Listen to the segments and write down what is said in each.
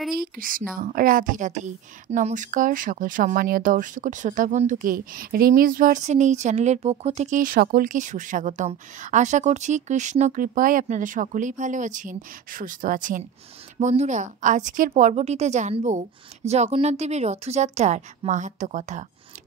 হরে কৃষ্ণ। রাধে রাধে। নমস্কার সকল সম্মানীয় দর্শক ও শ্রোতা বন্ধুকে রিমিজ ভার্সেন এই চ্যানেলের পক্ষ থেকে সকলকে সুস্বাগতম। আশা করছি কৃষ্ণ কৃপায় আপনারা সকলেই ভালো আছেন, সুস্থ আছেন। বন্ধুরা, আজকের পর্বটিতে জানব জগন্নাথ দেবের রথযাত্রার মাহাত্ম্য কথা।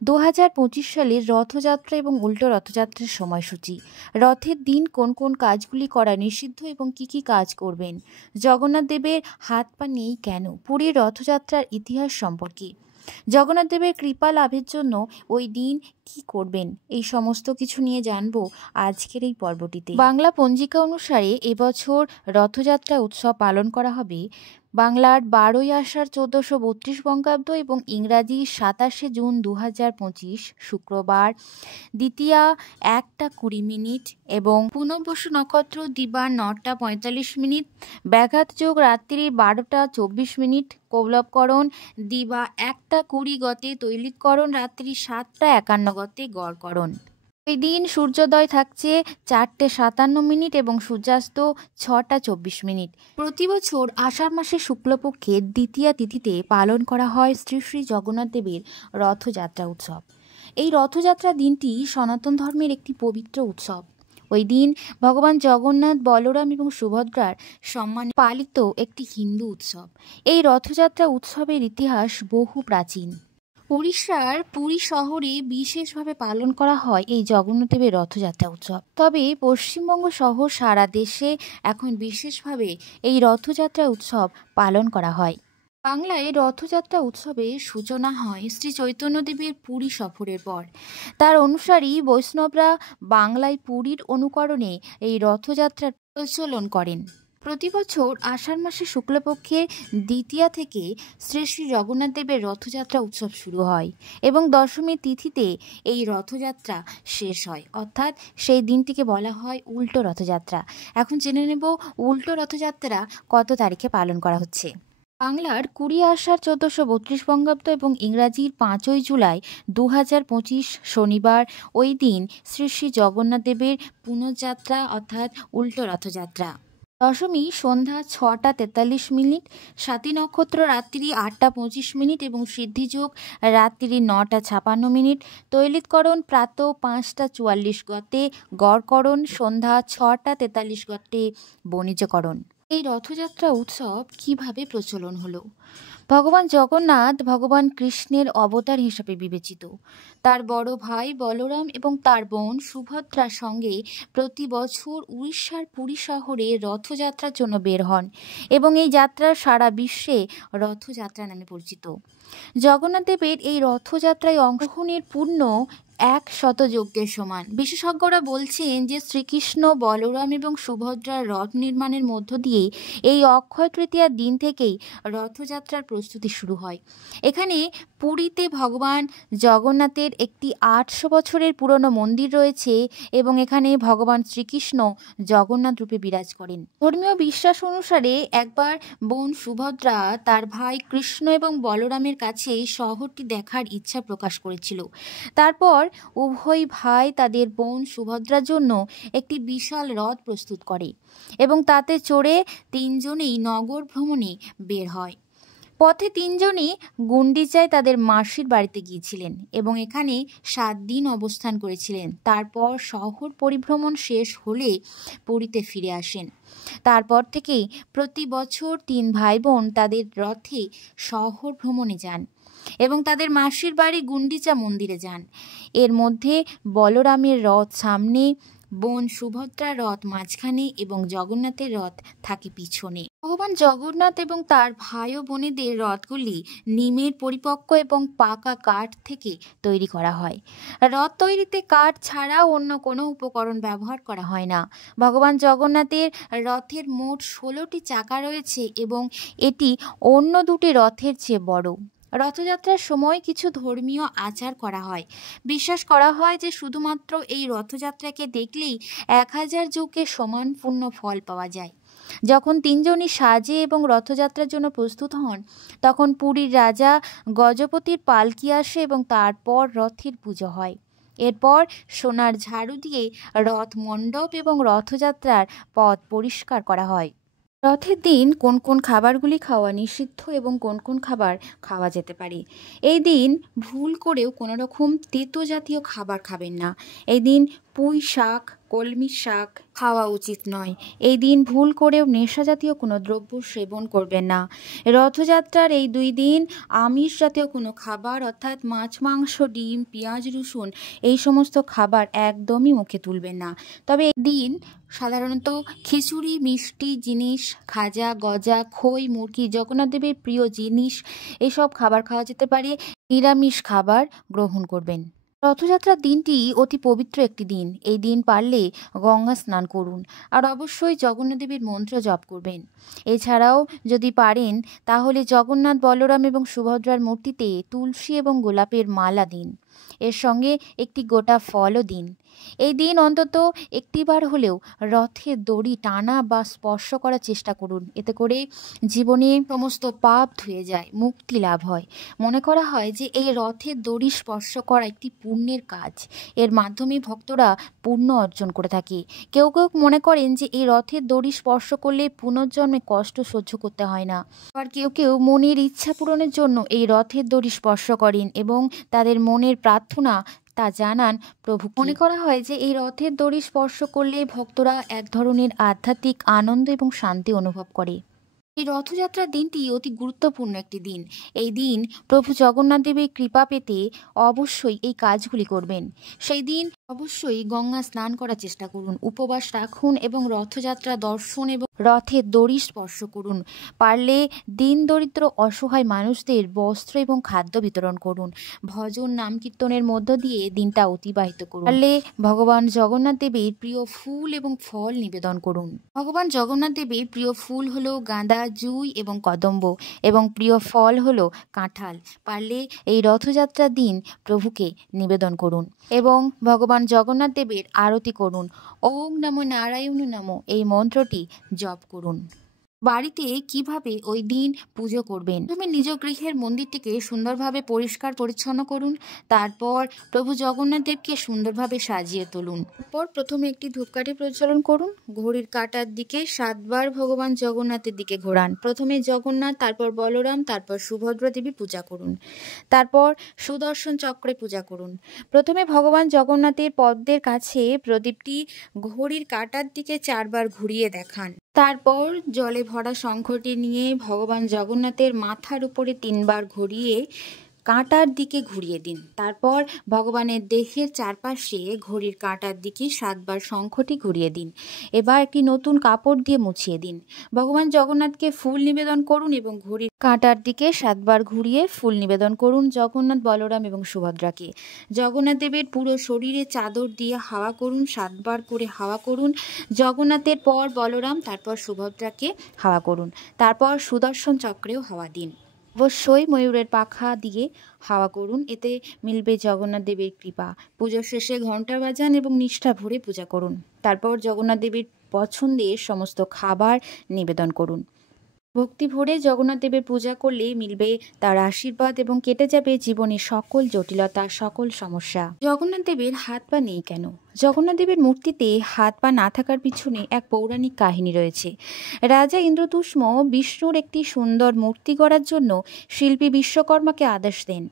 2025 সালের রথযাত্রা এবং উল্টো রথযাত্রার সময়সূচি, রথের দিন কোন কোন কাজগুলি করা নিষিদ্ধ এবং কি কি কাজ করবেন, জগন্নাথ দেবের হাত পা নেই কেন, পুরীর রথযাত্রার ইতিহাস সম্পর্কে, জগন্নাথ দেবের কৃপা লাভের জন্য ওই দিন কি করবেন, এই সমস্ত কিছু নিয়ে জানবো আজকের এই পর্বটিতে। বাংলা পঞ্জিকা অনুসারে এবছর রথযাত্রা উৎসব পালন করা হবে বাংলার 12ই আষাঢ় 1432 বঙ্গাব্দ এবং ইংরাজি 27শে জুন 2025 শুক্রবার দ্বিতীয়া 1:20 এবং পুনর্বসু নক্ষত্র দিবা 9:45, ব্যাঘাত যোগ রাত্রি 12:24, কৌলবকরণ দিবা 1:20 গতে তৈলিককরণ রাত্রি 7:51 গতে গড়করণ। ওই দিন সূর্যোদয় থাকছে 4:57 এবং সূর্যাস্ত 6:24। প্রতি বছর আষাঢ় মাসের শুক্লপক্ষের দ্বিতীয়া তিথিতে পালন করা হয় শ্রী শ্রী জগন্নাথ দেবের রথযাত্রা উৎসব। এই রথযাত্রা দিনটি সনাতন ধর্মের একটি পবিত্র উৎসব। ওই দিন ভগবান জগন্নাথ, বলরাম এবং সুভদ্রার সম্মানে পালিত একটি হিন্দু উৎসব। এই রথযাত্রা উৎসবের ইতিহাস বহু প্রাচীন। উড়িষ্যার পুরী শহরে বিশেষভাবে পালন করা হয় এই জগন্নাথ দেবের রথযাত্রা উৎসব। তবে পশ্চিমবঙ্গ সহ সারা দেশে এখন বিশেষভাবে এই রথযাত্রা উৎসব পালন করা হয়। বাংলায় রথযাত্রা উৎসবের সূচনা হয় শ্রী চৈতন্যদেবের পুরী সফরের পর। তার অনুসারী বৈষ্ণবরা বাংলায় পুরীর অনুকরণে এই রথযাত্রার প্রচলন করেন। প্রতি বছর আষাঢ় মাসে শুক্লপক্ষের দ্বিতীয়া থেকে শ্রী শ্রী জগন্নাথ দেবের রথযাত্রা উৎসব শুরু হয় এবং দশমী তিথিতে এই রথযাত্রা শেষ হয়, অর্থাৎ সেই দিনটিকে বলা হয় উল্টো রথযাত্রা। এখন জেনে নেব উল্টো রথযাত্রা কত তারিখে পালন করা হচ্ছে। বাংলার 20 আষাঢ় 1432 বঙ্গাব্দ এবং ইংরাজির 5ই জুলাই 2025 শনিবার ওই দিন শ্রী শ্রী জগন্নাথ দেবের পুনঃযাত্রা অর্থাৎ উল্টো রথযাত্রা। দশমী সন্ধ্যা 6:43, স্বাতী নক্ষত্র রাত্রি 8:25 এবং সিদ্ধিযোগ রাত্রি 9:56, তৈলিতকরণ প্রাত 5:44 গতে গড়করণ সন্ধ্যা 6:43 গতে বণিজকরণ। এই রথযাত্রা উৎসব কিভাবে প্রচলন হলো? ভগবান জগন্নাথ ভগবান কৃষ্ণের অবতার হিসেবে বিবেচিত। তার বড় ভাই বলরাম এবং তার বোন সুভদ্রার সঙ্গে প্রতি বছর উড়িষ্যার পুরী শহরে রথযাত্রার জন্য বের হন এবং এই যাত্রা সারা বিশ্বে রথযাত্রা নামে পরিচিত। জগন্নাথ দেবের এই রথযাত্রায় অংশগ্রহণের পুণ্য 100 যজ্ঞের সমান। বিশেষজ্ঞরা বলছেন যে শ্রীকৃষ্ণ, বলরাম এবং সুভদ্রার রথ নির্মাণের মধ্য দিয়ে এই অক্ষয় তৃতীয়ার দিন থেকেই রথযাত্রার প্রস্তুতি শুরু হয়। এখানে পুরীতে ভগবান জগন্নাথের একটি 800 বছরের পুরনো মন্দির রয়েছে এবং এখানে ভগবান শ্রীকৃষ্ণ জগন্নাথ রূপে বিরাজ করেন। ধর্মীয় বিশ্বাস অনুসারে একবার বোন সুভদ্রা তার ভাই কৃষ্ণ এবং বলরামের কাছে শহরটি দেখার ইচ্ছা প্রকাশ করেছিল। তারপর উভয় ভাই তাদের বোন সুভদ্রার জন্য একটি বিশাল রথ প্রস্তুত করে এবং তাতে চড়ে তিনজনেই নগর ভ্রমণে বের হয়। পথে তিনজনই গুন্ডিচায় তাদের মাসির বাড়িতে গিয়েছিলেন এবং এখানে 7 দিন অবস্থান করেছিলেন। তারপর শহর পরিভ্রমণ শেষ হলে পুরীতে ফিরে আসেন। তারপর থেকেই প্রতি বছর 3 ভাই বোন তাদের রথে শহর ভ্রমণে যান এবং তাদের মাসির বাড়ি গুন্ডিচা মন্দিরে যান। এর মধ্যে বলরামের রথ সামনে, বোন সুভদ্রার রথ মাঝখানে এবং জগন্নাথের রথ থাকে পিছনে। ভগবান জগন্নাথ এবং তার ভাই ও বোনেদের রথগুলি নিমের পরিপক্ক এবং পাকা কাঠ থেকে তৈরি করা হয়। রথ তৈরিতে কাঠ ছাড়া অন্য কোনো উপকরণ ব্যবহার করা হয় না। ভগবান জগন্নাথের রথের মোট 16টি চাকা রয়েছে এবং এটি অন্য দুটি রথের চেয়ে বড়। রথযাত্রার সময় কিছু ধর্মীয় আচার করা হয়। বিশ্বাস করা হয় যে শুধুমাত্র এই রথযাত্রাকে দেখলেই 1000 যজ্ঞের সমান পূর্ণ ফল পাওয়া যায়। যখন তিনজনই সাজে এবং রথযাত্রার জন্য প্রস্তুত হন, তখন পুরীর রাজা গজপতির পালকি আসে এবং তারপর রথের পুজো হয়। এরপর সোনার ঝাড়ু দিয়ে রথ মণ্ডপ এবং রথযাত্রার পথ পরিষ্কার করা হয়। রথের দিন কোন কোন খাবারগুলি খাওয়া নিষিদ্ধ এবং কোন কোন খাবার খাওয়া যেতে পারে? এই দিন ভুল করেও কোনো রকম তেতো জাতীয় খাবার খাবেন না। এই দিন পুঁই শাক, কলমি শাক খাওয়া উচিত নয়। এই দিন ভুল করেও নেশা জাতীয় কোনো দ্রব্য সেবন করবেন না। রথযাত্রার এই 2 দিন আমিষ জাতীয় কোনো খাবার অর্থাৎ মাছ, মাংস, ডিম, পেঁয়াজ, রসুন এই সমস্ত খাবার একদমই মুখে তুলবেন না। তবে এই দিন সাধারণত খিচুড়ি, মিষ্টি জিনিস, খাজা, গজা, খই, মুরগি, জগন্নাথ দেবের প্রিয় জিনিস এসব খাবার খাওয়া যেতে পারে। নিরামিষ খাবার গ্রহণ করবেন। রথযাত্রার দিনটি অতি পবিত্র একটি দিন। এই দিন পারলে গঙ্গা স্নান করুন আর অবশ্যই জগন্নাথ দেবের মন্ত্র জপ করবেন। এছাড়াও যদি পারেন তাহলে জগন্নাথ, বলরাম এবং সুভদ্রার মূর্তিতে তুলসী এবং গোলাপের মালা দিন। এর সঙ্গে একটি গোটা ফলও দিন। এই দিন অন্তত একটিবার হলেও রথের দড়ি টানা বা স্পর্শ করার চেষ্টা করুন। এতে করে জীবনে সমস্ত পাপ ধুয়ে যায়, মুক্তি লাভ হয়। মনে করা হয় যে এই রথের দড়ি স্পর্শ করা একটি পুণ্যের কাজ। এর মাধ্যমে ভক্তরা পুণ্য অর্জন করে থাকে। কেউ কেউ মনে করেন যে এই রথের দড়ি স্পর্শ করলে পুনর্জন্মে কষ্ট সহ্য করতে হয় না। আবার কেউ কেউ মনের ইচ্ছা পূরণের জন্য এই রথের দড়ি স্পর্শ করেন এবং তাদের মনের প্রার্থনা তা জানান প্রভুকে। মনে করা হয় যে এই রথের দড়ি স্পর্শ করলে ভক্তরা এক ধরনের আধ্যাত্মিক আনন্দ এবং শান্তি অনুভব করে। এই রথযাত্রার দিনটি অতি গুরুত্বপূর্ণ একটি দিন। এই দিন প্রভু জগন্নাথ দেবের কৃপা পেতে অবশ্যই এই কাজগুলি করবেন। সেই দিন অবশ্যই গঙ্গা স্নান করার চেষ্টা করুন, উপবাস রাখুন এবং রথযাত্রা দর্শন এবং রথের দড়ি স্পর্শ করুন। পারলে দিন দরিদ্র অসহায় মানুষদের বস্ত্র এবং খাদ্য বিতরণ করুন। ভজন নাম কীর্তনের মধ্য দিয়ে দিনটা অতিবাহিত করুন। পারলে ভগবান জগন্নাথ দেবের প্রিয় ফুল এবং ফল নিবেদন করুন। ভগবান জগন্নাথ দেবের প্রিয় ফুল হলো গাঁদা, জুঁই এবং কদম্ব এবং প্রিয় ফল হলো কাঁঠাল। পারলে এই রথযাত্রার দিন প্রভুকে নিবেদন করুন এবং ভগবান জগন্নাথ দেবের আরতি করুন। ওম নমো নারায়ণ নমো এই মন্ত্রটি জপ করুন। বাড়িতে কিভাবে ওই দিন পুজো করবেন? প্রথমে নিজ গৃহের মন্দিরটিকে সুন্দরভাবে পরিষ্কার পরিচ্ছন্ন করুন। তারপর প্রভু জগন্নাথ দেবকে সুন্দরভাবে সাজিয়ে তুলুন। তারপর প্রথমে একটি ধূপকাঠি প্রজ্বলন করুন। ঘড়ির কাঁটার দিকে 7 বার ভগবান জগন্নাথের দিকে ঘোরান। প্রথমে জগন্নাথ, তারপর বলরাম, তারপর সুভদ্রা দেবী পূজা করুন। তারপর সুদর্শন চক্রে পূজা করুন। প্রথমে ভগবান জগন্নাথের পদ্মের কাছে প্রদীপটি ঘড়ির কাঁটার দিকে 4 বার ঘুরিয়ে দেখান। তারপর জলে ভরা শঙ্খটি নিয়ে ভগবান জগন্নাথের মাথার উপরে 3 বার ঘুরিয়ে কাঁটার দিকে ঘুরিয়ে দিন। তারপর ভগবানের দেহের চারপাশে ঘড়ির কাঁটার দিকে 7 বার শঙ্খটি ঘুরিয়ে দিন। এবার একটি নতুন কাপড় দিয়ে মুছিয়ে দিন। ভগবান জগন্নাথকে ফুল নিবেদন করুন এবং ঘড়ির কাঁটার দিকে 7 বার ঘুরিয়ে ফুল নিবেদন করুন জগন্নাথ, বলরাম এবং সুভদ্রাকে। জগন্নাথ দেবের পুরো শরীরে চাদর দিয়ে হাওয়া করুন, 7 বার করে হাওয়া করুন। জগন্নাথের পর বলরাম, তারপর সুভদ্রাকে হাওয়া করুন। তারপর সুদর্শন চক্রেও হাওয়া দিন। অবশ্যই ময়ূরের পাখা দিয়ে হাওয়া করুন, এতে মিলবে জগন্নাথ দেবের কৃপা। পুজোর শেষে ঘণ্টা বাজান এবং নিষ্ঠা ভরে পূজা করুন। তারপর জগন্নাথ দেবের পছন্দের সমস্ত খাবার নিবেদন করুন। ভক্তি ভরে জগন্নাথ দেবের পূজা করলে মিলবে তার আশীর্বাদ এবং কেটে যাবে জীবনের সকল জটিলতা, সকল সমস্যা। জগন্নাথ দেবের হাত পা নেই কেন? জগন্নাথ দেবের মূর্তিতে হাত পা না থাকার পিছনে এক পৌরাণিক কাহিনী রয়েছে। রাজা ইন্দ্রতুষ্ম বিষ্ণুর একটি সুন্দর মূর্তি গড়ার জন্য শিল্পী বিশ্বকর্মাকে আদেশ দেন।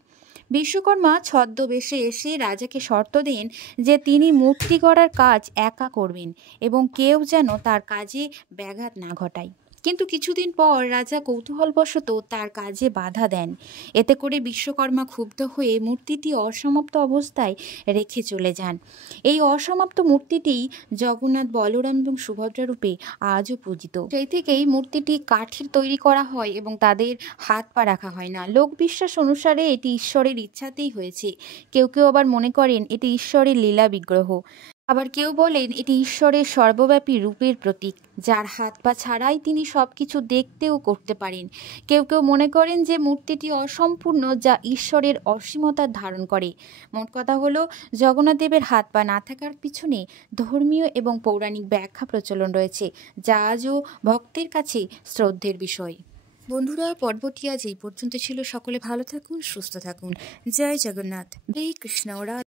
বিশ্বকর্মা ছদ্মবেশে এসে রাজাকে শর্ত দেন যে তিনি মূর্তি গড়ার কাজ একা করবেন এবং কেউ যেন তার কাজে ব্যাঘাত না ঘটায়। কিন্তু কিছুদিন পর রাজা কৌতূহলবশত তার কাজে বাধা দেন। এতে করে বিশ্বকর্মা ক্ষুব্ধ হয়ে মূর্তিটি অসমাপ্ত অবস্থায় রেখে চলে যান। এই অসমাপ্ত মূর্তিটি জগন্নাথ, বলরাম এবং সুভদ্রা রূপে আজও পূজিত। সেই থেকেই মূর্তিটি কাঠের তৈরি করা হয় এবং তাদের হাত পা রাখা হয় না। লোকবিশ্বাস অনুসারে এটি ঈশ্বরের ইচ্ছাতেই হয়েছে। কেউ কেউ আবার মনে করেন এটি ঈশ্বরের লীলা বিগ্রহ। আবার কেউ বলেন এটি ঈশ্বরের সর্বব্যাপী রূপের প্রতীক, যার হাত পা ছাড়াই তিনি সবকিছু দেখতে ও করতে পারেন। কেউ কেউ মনে করেন যে মূর্তিটি অসম্পূর্ণ, যা ঈশ্বরের অসীমতার ধারণ করে। মোট কথা হলো, জগন্নাথ দেবের হাত পা না থাকার পিছনে ধর্মীয় এবং পৌরাণিক ব্যাখ্যা প্রচলন রয়েছে, যা আজও ভক্তের কাছে শ্রদ্ধের বিষয়। বন্ধুরা, পর্বটি আজ এই পর্যন্ত ছিল। সকলে ভালো থাকুন, সুস্থ থাকুন। জয় জগন্নাথ। হরে কৃষ্ণ।